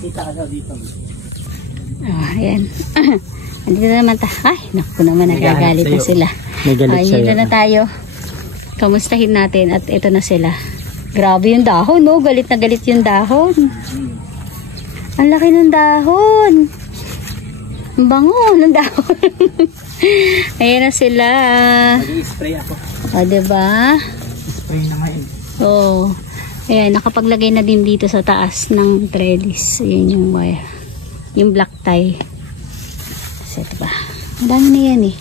Bisita ka daw dito. Ayan. Andito na naman tayo. Ay, naku naman, nagagalit na sila. Andito na tayo. Kamustahin natin at ito na sila. Grabe yung dahon, no? Galit na galit yung dahon. Ang laki ng dahon. Ang bango ng dahon. Ayan na sila. Mag-i-spray ako. O, diba? Spray na ngayon. Oo. Ayan, nakapaglagay na din dito sa taas ng trellis. Ayan yung wire. Yung black tie. Kasi ito ba? Madami na yan eh.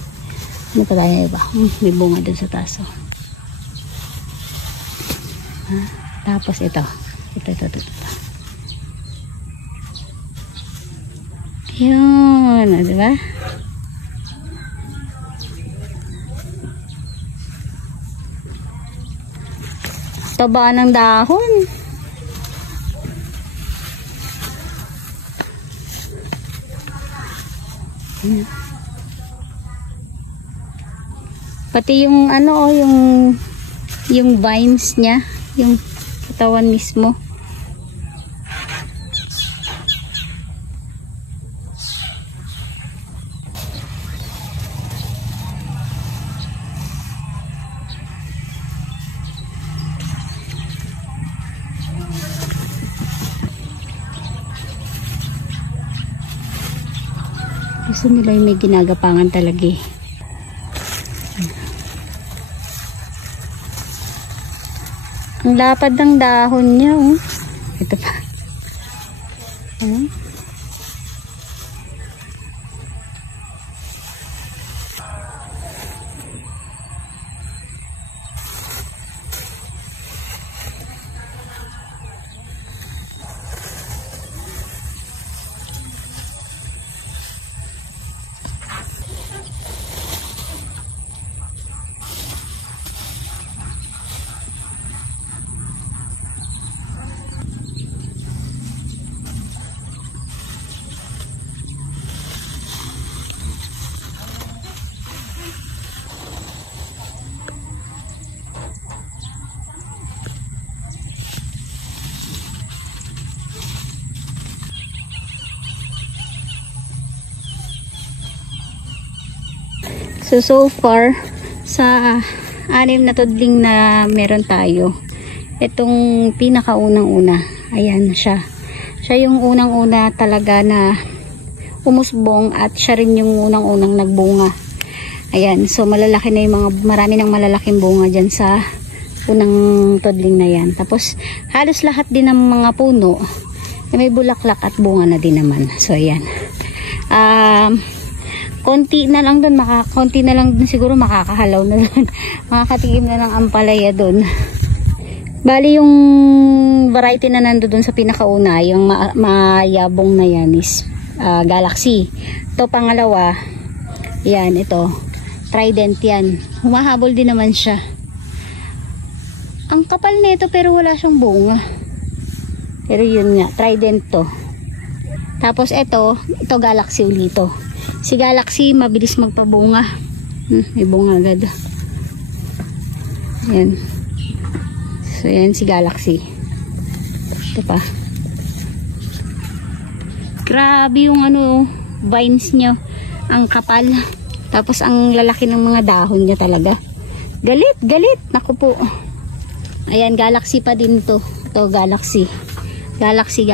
Ano pa tayo iba? May bunga dun sa taas. Oh. Ha? Tapos ito. Ito. Yun. O, diba? Taba ng dahon. Pati yung ano, yung vines niya, yung katawan mismo. Gusto nila yung may ginagapangan talaga eh. Ang lapad ng dahon niya oh. Ito pa. So far sa 6 na tudling na meron tayo, itong pinakaunang-una, ayan siya yung unang-una talaga na umusbong at siya rin yung unang-unang nagbunga. Ayan, so malalaki na yung marami ng malalaking bunga dyan sa unang tudling na yan. Tapos halos lahat din ng mga puno may bulaklak at bunga na din naman. So ayan, konti na lang dun, siguro makakahalaw na dun. Makakatikim na ng ampalaya dun. Bali yung variety na nando dun sa pinakauna, yung mayabong na yan is Galaxy. Ito pangalawa, yan, ito Trident yan. Humahabol din naman siya. Ang kapal nito pero wala siyang bunga. Pero yun nga, Trident to. Tapos ito Galaxy ulito. Si Galaxy mabilis magpabunga. May bunga agad. Ayan. So yan si Galaxy. Ito pa. Grabe yung vines nyo. Ang kapal. Tapos ang lalaki ng mga dahon niya talaga. Galit. Naku po. Ayan, Galaxy pa din to. Ito Galaxy. Galaxy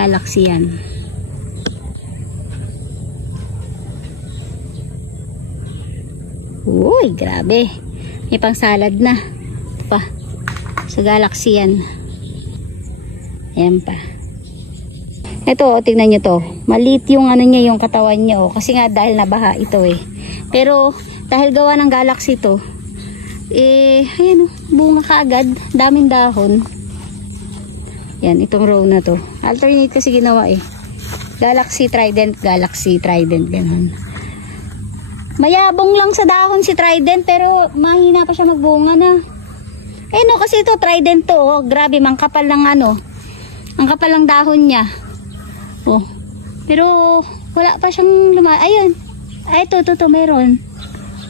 yan. Uy, grabe. May pang salad na. Ito pa. Sa Galaxy yan. Ayan pa. Ito, tingnan nyo to. Maliit yung niya, yung katawan niya. Oh. Kasi nga dahil nabaha ito eh. Pero dahil gawa ng Galaxy to, ayan oh, bunga kaagad. Daming dahon. Yan, itong row na to. Alternate kasi ginawa eh. Galaxy Trident, ganun. Mayabong lang sa dahon si Trident pero mahina pa siya magbunga na. Eh no, kasi ito Trident to, oh, grabe, mangkapal lang ang kapal ng dahon niya. Oh. Pero wala pa siyang ayun. Ay, ito meron.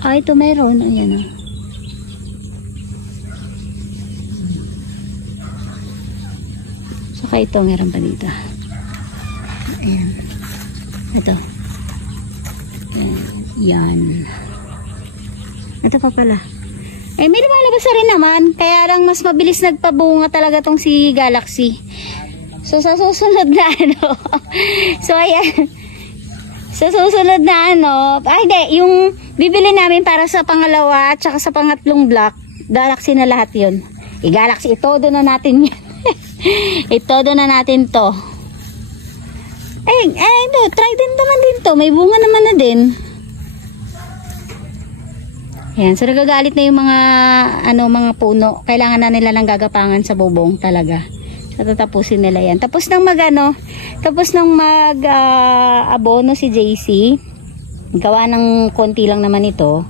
Ay, ito meron. Ayan oh. Saka ito meron pa dito. Ayan. Ito. Yan. Ito pa pala. Eh, may lumalabas na rin naman. Kaya lang mas mabilis nagpabunga talaga tong si Galaxy. So, sa susunod na ano. So, ayan. Sa susunod na ano. Hindi. Yung bibili namin para sa pangalawa at saka sa pangatlong block. Galaxy na lahat yun. Galaxy. Itodo na natin yun. Itodo na natin to. Ito. Trident naman din to. May bunga naman na din. Ayan. So, nagagalit na yung mga mga puno. Kailangan na nila ng gagapangan sa bubong talaga. So, tatapusin nila yan. Tapos nang abono si JC, gawa ng konti lang naman ito,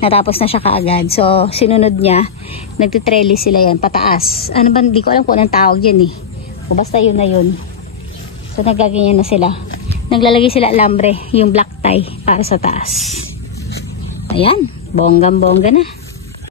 natapos na siya kaagad. So, sinunod niya, nagtitrellis sila yan, pataas. Ano ba, hindi ko alam kung anong tawag yan eh. O basta yun na yun. So, nagaganyan na sila. Naglalagay sila alambre, yung black tie, para sa taas. Ayan, bonggang-bongga na.